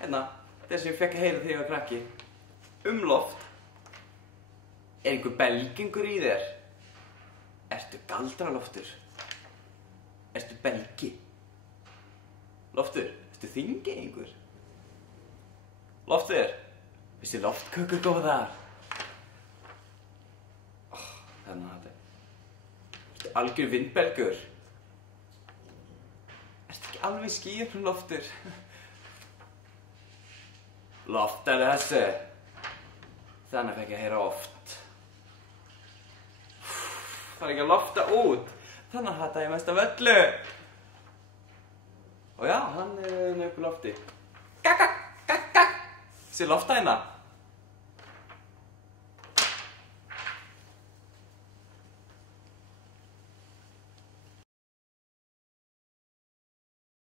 hérna, það sem ég fekk að heyra þegar ég var krakki. Loft. Einhver belgingur í þér? Ertu galdraloftur? Ertu belgi? Loftur, ertu þingeyingur? Loftur, finnst þér loftkökur góðar? Þannig að ertu algjör vindbelgur? Ertu ekki alveg í skýjunum, Loftur? Loftar þessu. Þannig fekk ég að heyra oft. Það er ekki að lofta út. Þannig hata ég mest af öllu. Og já, hann er upp í lofti. Gak, gak, gak, gak. Þessi lofta hérna.